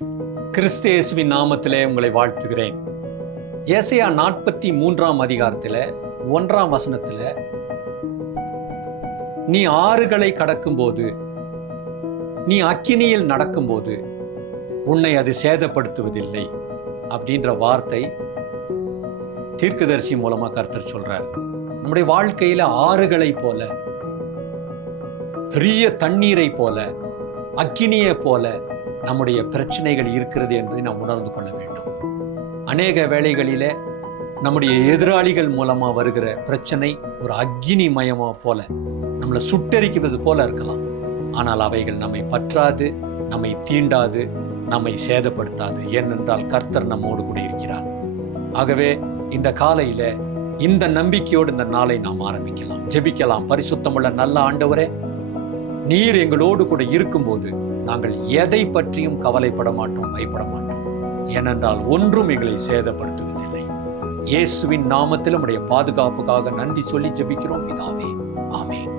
கிறிஸ்து இயேசுவின் நாமத்திலே உங்களை வாழ்த்துகிறேன். ஏசாயா 43 அதிகாரத்தில் 1 வசனத்தில், நீ ஆறுகளை கடக்கும்போது, நீ அக்கினியில் நடக்கும்போது உன்னை அது சேதப்படுத்துவதில்லை அப்படின்ற வார்த்தை தீர்க்கதரிசி மூலமா கர்த்தர் சொல்றார். நம்முடைய வாழ்க்கையில ஆறுகளை போல, பெரிய தண்ணீரை போல, அக்கினியை போல நம்முடைய பிரச்சனைகள் இருக்கிறது என்பதை நாம் உணர்ந்து கொள்ள வேண்டும். அநேக வேளைகளிலே நம்முடைய எதிராளிகள் மூலமா வருகிற பிரச்சனை ஒரு அக்கினி மயமா போல நம்மளை சுட்டெரிக்கிறது போல இருக்கலாம். ஆனால் அவைகள் நம்மை பற்றாது, நம்மை தீண்டாது, நம்மை சேதப்படுத்தாது. ஏனென்றால் கர்த்தர் நம்மோடு கூட இருக்கிறார். ஆகவே இந்த காலையில இந்த நம்பிக்கையோடு இந்த நாளை நாம் ஆரம்பிக்கலாம், ஜெபிக்கலாம். பரிசுத்தமுள்ள நல்ல ஆண்டவரே, நீர் எங்களோடு கூட இருக்கும்போது நாங்கள் எதை பற்றியும் கவலைப்பட மாட்டோம், பயப்பட மாட்டோம். ஏனென்றால் ஒன்றும் எங்களை சேதப்படுத்துவதில்லை. இயேசுவின் நாமத்தில் உம்முடைய பாதுகாப்புக்காக நன்றி சொல்லி ஜெபிக்கிறோம் பிதாவே. ஆமென்.